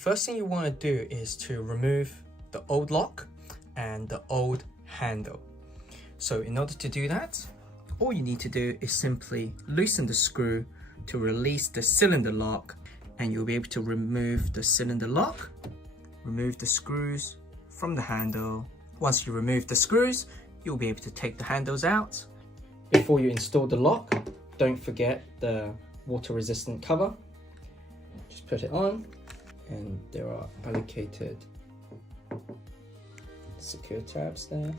first thing you want to do is to remove the old lock and the old handle. So in order to do that, all you need to do is simply loosen the screw to release the cylinder lock, and you'll be able to remove the cylinder lock, remove the screws from the handle. Once you remove the screws, you'll be able to take the handles out. Before you install the lock, don't forget the water resistant cover. Just put it on, and there are allocated secure tabs there.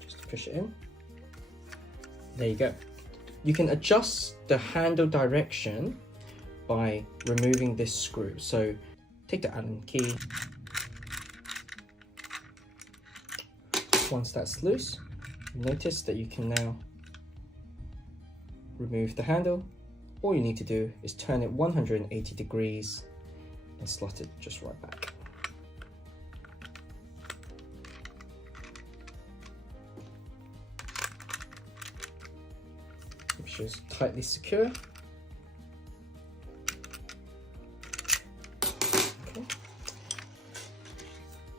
Just push it in. There you go. You can adjust the handle direction by removing this screw. So take the Allen key. Once that's loose, notice that you can now remove the handle. All you need to do is turn it 180 degrees and slot it just right back. Make sure it's tightly secure. Okay.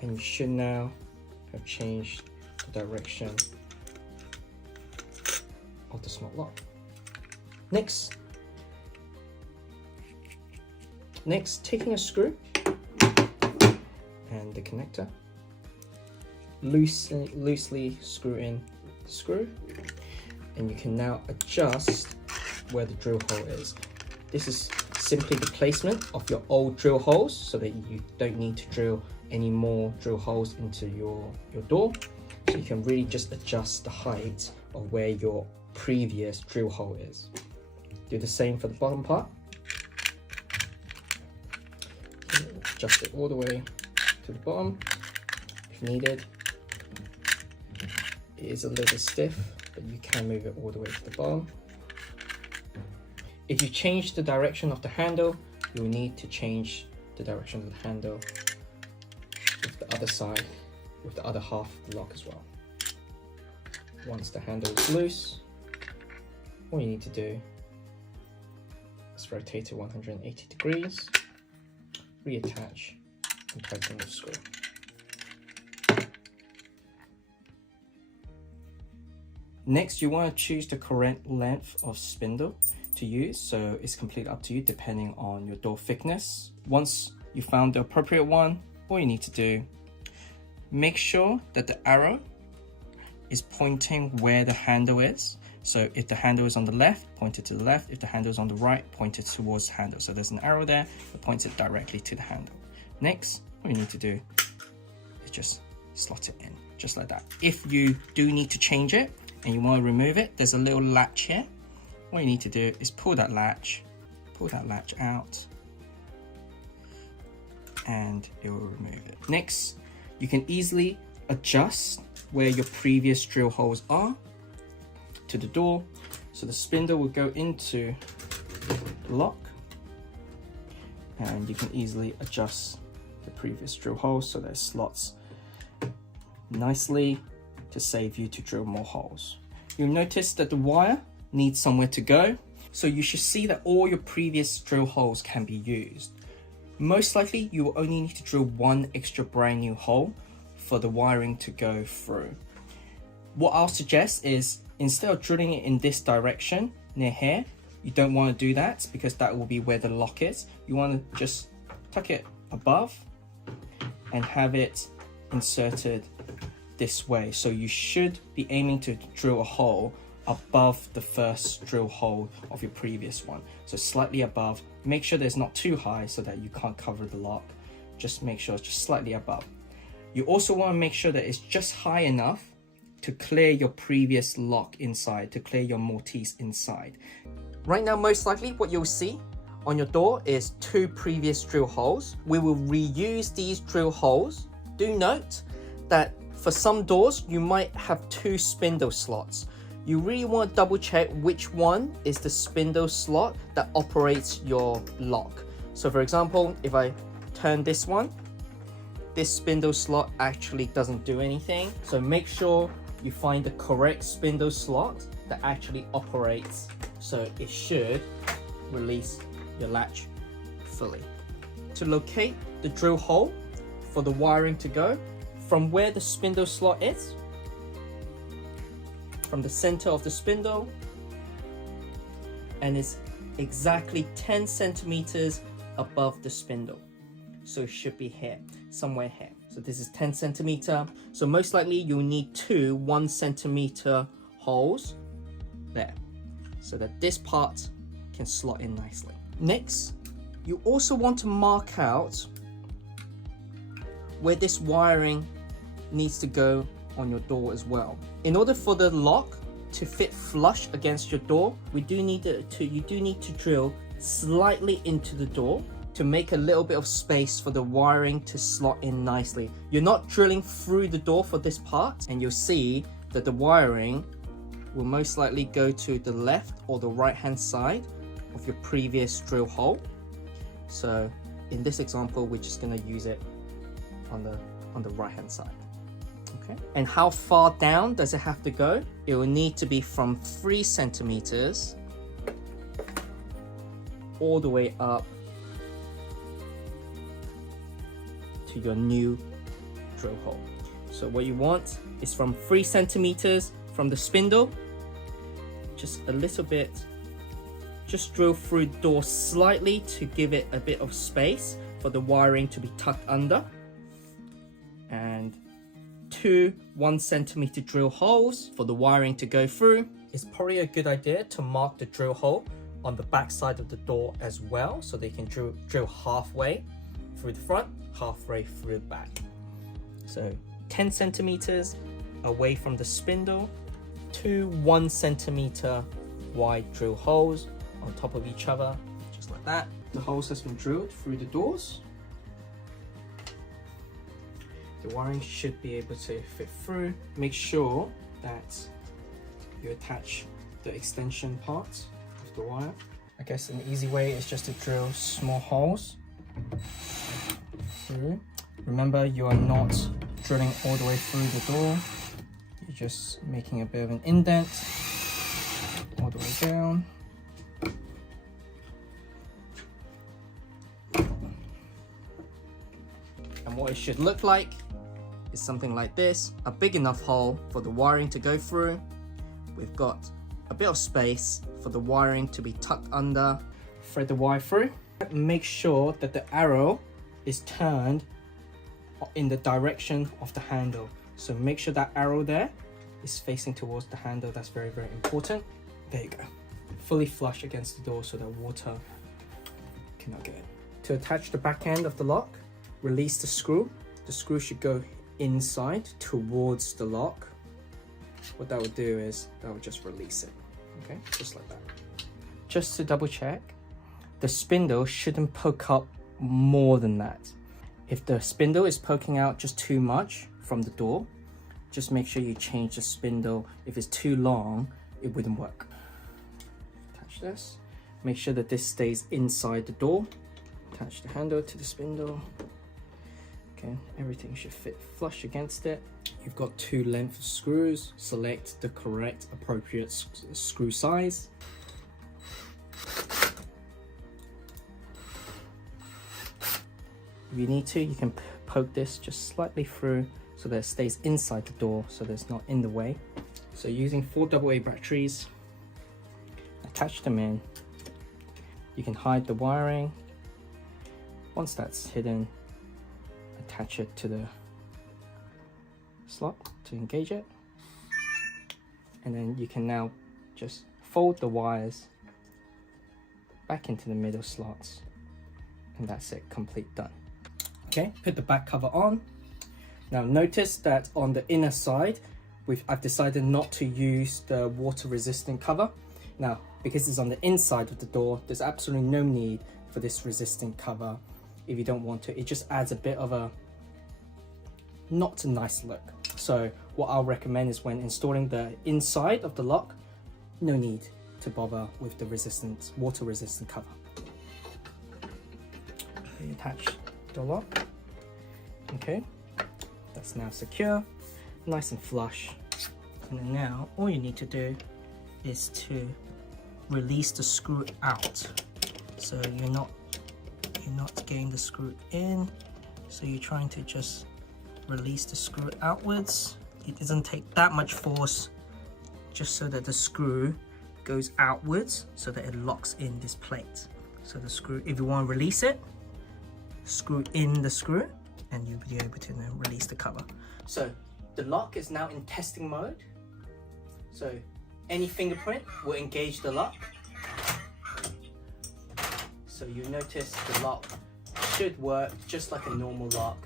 And you should now have changed the direction of the smart lock. Next, taking a screw and the connector, loosely screw in the screw, and you can now adjust where the drill hole is. This is simply the placement of your old drill holes so that you don't need to drill any more drill holes into your door. So you can really just adjust the height of where your previous drill hole is. Do the same for the bottom part. Adjust it all the way to the bottom if needed. It is a little stiff, but you can move it all the way to the bottom. If you change the direction of the handle, you'll need to change the direction of the handle with the other side, with the other half of the lock as well. Once the handle is loose, all you need to do is rotate it 180 degrees, reattach, and tighten the screw. Next, you want to choose the correct length of spindle to use, so it's completely up to you depending on your door thickness. Once you found the appropriate one, all you need to do, make sure that the arrow is pointing where the handle is. So if the handle is on the left, point it to the left. If the handle is on the right, point it towards the handle. So there's an arrow there that points it directly to the handle. Next, all you need to do is just slot it in, just like that. If you do need to change it and you want to remove it, there's a little latch here. What you need to do is pull that latch out, and it will remove it. Next, you can easily adjust where your previous drill holes are to the door. So the spindle will go into the lock, and you can easily adjust the previous drill holes so that it slots nicely to save you to drill more holes. You'll notice that the wire needs somewhere to go, so you should see that all your previous drill holes can be used. Most likely you will only need to drill one extra brand new hole for the wiring to go through. What I'll suggest is, instead of drilling it in this direction near here, you don't want to do that because that will be where the lock is. You want to just tuck it above and have it inserted this way. So you should be aiming to drill a hole above the first drill hole of your previous one. So slightly above. Make sure there's not too high so that you can't cover the lock. Just make sure it's just slightly above. You also want to make sure that it's just high enough to clear your previous lock inside, to clear your mortise inside. Right now, most likely what you'll see on your door is 2 previous drill holes. We will reuse these drill holes. Do note that for some doors, you might have 2 spindle slots. You really want to double check which one is the spindle slot that operates your lock. So for example, if I turn this one, this spindle slot actually doesn't do anything. So make sure you find the correct spindle slot that actually operates, so it should release your latch fully. to locate the drill hole for the wiring to go from where the spindle slot is, from the center of the spindle, and it's exactly 10 centimeters above the spindle. So it should be here, somewhere here. So this is 10 centimeter. So most likely you'll need two 1 centimeter holes there, so that this part can slot in nicely. Next, you also want to mark out where this wiring needs to go on your door as well. In order for the lock to fit flush against your door, you do need to drill slightly into the door to make a little bit of space for the wiring to slot in nicely. You're not drilling through the door for this part, and you'll see that the wiring will most likely go to the left or the right hand side of your previous drill hole. So in this example, we're just going to use it on the right hand side. Okay. And how far down does it have to go? It will need to be from 3 centimeters all the way up to your new drill hole. So what you want is from 3 centimeters from the spindle, just a little bit, just drill through the door slightly to give it a bit of space for the wiring to be tucked under, and 2 1 centimeter drill holes for the wiring to go through. It's probably a good idea to mark the drill hole on the back side of the door as well, so they can drill halfway through the front, halfway through the back. So 10 centimeters away from the spindle, 2 1 centimeter wide drill holes on top of each other, just like that. The holes has been drilled through the doors. The wiring should be able to fit through. Make sure that you attach the extension part of the wire. I guess an easy way is just to drill small holes through. Remember, you are not drilling all the way through the door. You're just making a bit of an indent all the way down. And what it should look like is something like this, a big enough hole for the wiring to go through. We've got a bit of space for the wiring to be tucked under. Thread the wire through. Make sure that the arrow is turned in the direction of the handle. So make sure that arrow there is facing towards the handle. That's very, very important. There you go. Fully flush against the door so that water cannot get in. To attach the back end of the lock, release the screw. The screw should go inside towards the lock. What that would do is that would just release it. Okay, just like that. Just to double check, the spindle shouldn't poke up more than that. If the spindle is poking out just too much from the door, just make sure you change the spindle. If it's too long, it wouldn't work. Attach this. Make sure that this stays inside the door. Attach the handle to the spindle. Okay, everything should fit flush against it. You've got 2 lengths of screws. Select the correct appropriate screw size. If you need to, you can poke this just slightly through so that it stays inside the door, so that it's not in the way. So using 4 AA batteries, attach them in. You can hide the wiring. Once that's hidden, attach it to the slot to engage it, and then you can now just fold the wires back into the middle slots, and that's it, complete, done. Okay, put the back cover on. Now notice that on the inner side I've decided not to use the water resistant cover. Now because it's on the inside of the door, there's absolutely no need for this resistant cover if you don't want to. It just adds a bit of a not a nice look. So what I'll recommend is when installing the inside of the lock, no need to bother with the water resistant cover. You attach the lock. Okay, that's now secure, nice and flush. And then now all you need to do is to release the screw out, so you're not you're not getting the screw in, so you're trying to just release the screw outwards. It doesn't take that much force, just so that the screw goes outwards so that it locks in this plate. So the screw, if you want to release it, screw in the screw and you'll be able to then release the cover. So the lock is now in testing mode. So any fingerprint will engage the lock. So you notice the lock should work just like a normal lock.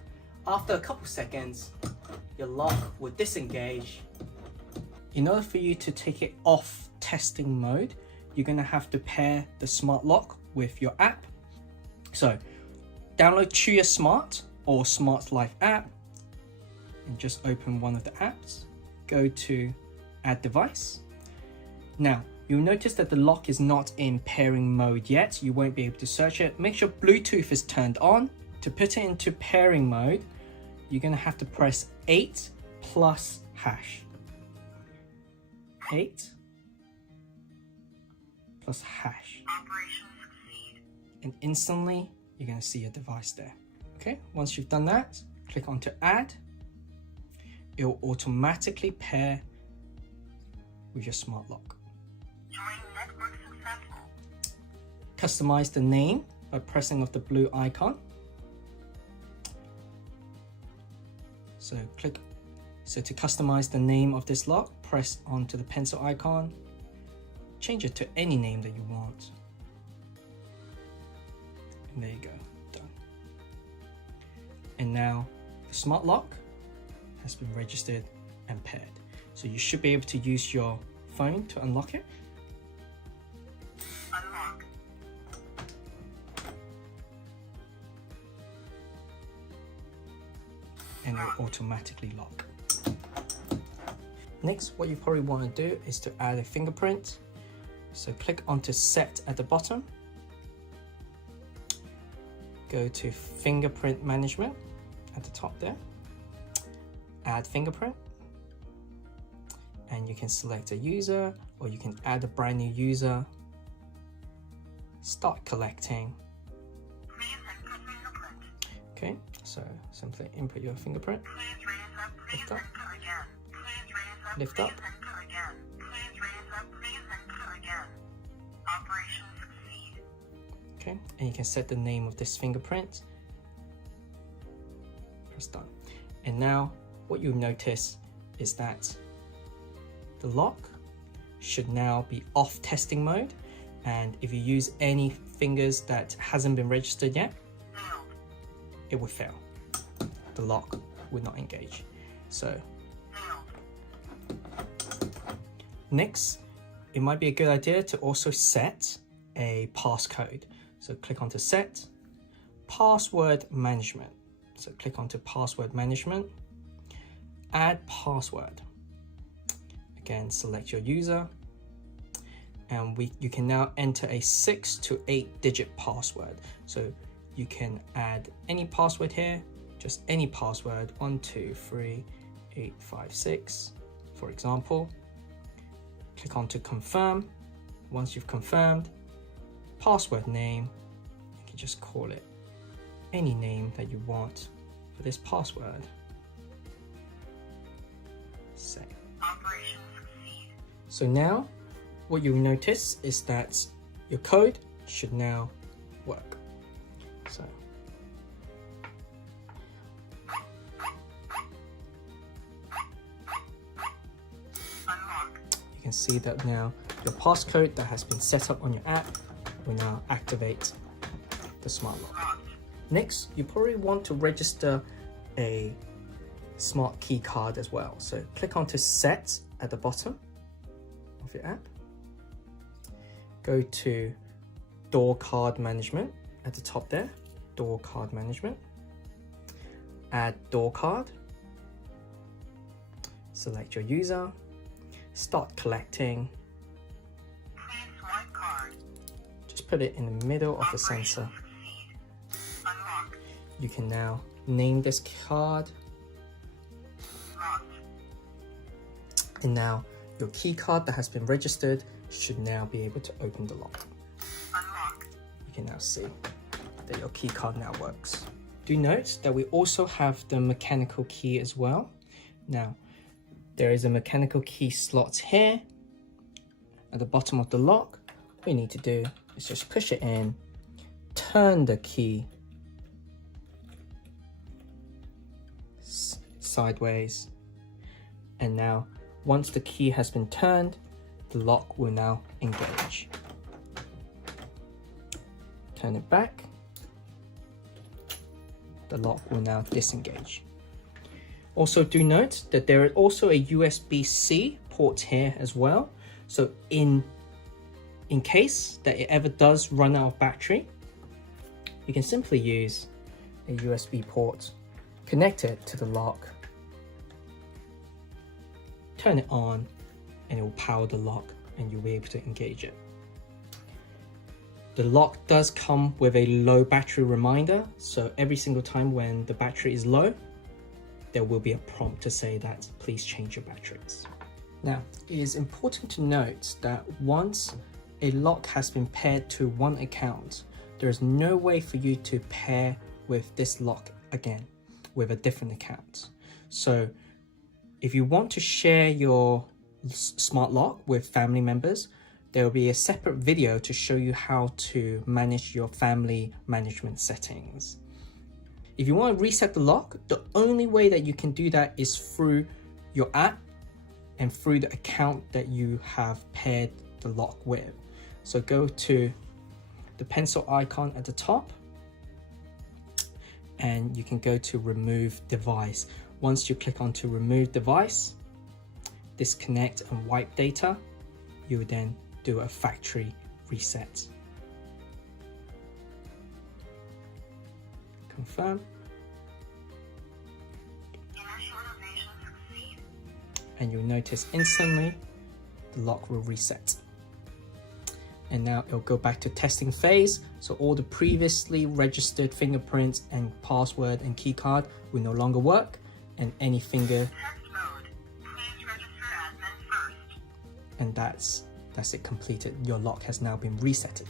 After a couple seconds, your lock will disengage. In order for you to take it off testing mode, you're going to have to pair the smart lock with your app. So download Quoya Smart or Smart Life app and just open one of the apps. Go to Add Device. Now, you'll notice that the lock is not in pairing mode yet. You won't be able to search it. Make sure Bluetooth is turned on. To put it into pairing mode, you're going to have to press 8 plus hash. 8 plus hash. And instantly, you're going to see your device there. Okay, once you've done that, click onto Add. It will automatically pair with your smart lock. Customize the name by pressing of the blue icon. So to customize the name of this lock, press onto the pencil icon, change it to any name that you want. And there you go, done. And now the smart lock has been registered and paired. So you should be able to use your phone to unlock it. Unlock. And it will automatically lock. Next, what you probably want to do is to add a fingerprint. So click onto Set at the bottom. Go to Fingerprint Management at the top there. Add fingerprint. And you can select a user, or you can add a brand new user. Start collecting. Okay, so simply input your fingerprint. Lift up. Lift up. Okay, and you can set the name of this fingerprint. Press done. And now what you'll notice is that the lock should now be off testing mode, and if you use any fingers that hasn't been registered yet, it will fail. The lock will not engage. So next, it might be a good idea to also set a passcode. So click onto Set, Password Management. So click onto Password Management, Add Password. Again, select your user, and you can now enter a 6 to 8 digit password. So you can add any password here, just any password, 1 2 3 8 5 6, for example. Click on to confirm. Once you've confirmed, password name, you can just call it any name that you want for this password. Save. Operation succeed. So now what you'll notice is that your code should now work. So Unlock. you can see that now your passcode that has been set up on your app will now activate the smart lock. Next, you probably want to register a smart key card as well. So click onto Set at the bottom of your app. Go to Door Card Management at the top there, Door Card Management. Add door card. Select your user. Start collecting. Please swipe card. Just put it in the middle of the sensor. Unlock. You can now name this card. Locked. And now your key card that has been registered should now be able to open the lock. Unlock. You can now see that your key card now works. Do note that we also have the mechanical key as well. Now, there is a mechanical key slot here at the bottom of the lock. All you need to do is just push it in, turn the key sideways, and now once the key has been turned, the lock will now engage. Turn it back, the lock will now disengage. Also do note that there is also a USB-C port here as well. So in case that it ever does run out of battery, you can simply use a USB port, connect it to the lock, turn it on, and it will power the lock and you'll be able to engage it. The lock does come with a low battery reminder, so every single time when the battery is low, there will be a prompt to say that please change your batteries. Now, it is important to note that once a lock has been paired to one account, there is no way for you to pair with this lock again with a different account. So if you want to share your smart lock with family members, there will be a separate video to show you how to manage your family management settings. If you want to reset the lock, the only way that you can do that is through your app and through the account that you have paired the lock with. So go to the pencil icon at the top and you can go to remove device. Once you click onto remove device, disconnect and wipe data, you will then do a factory reset. Confirm. Initialization succeed. And you'll notice instantly the lock will reset. And now it'll go back to testing phase. So all the previously registered fingerprints and password and keycard will no longer work, and any finger. Test mode. Please register admin first. And that's it completed. Your lock has now been resetted.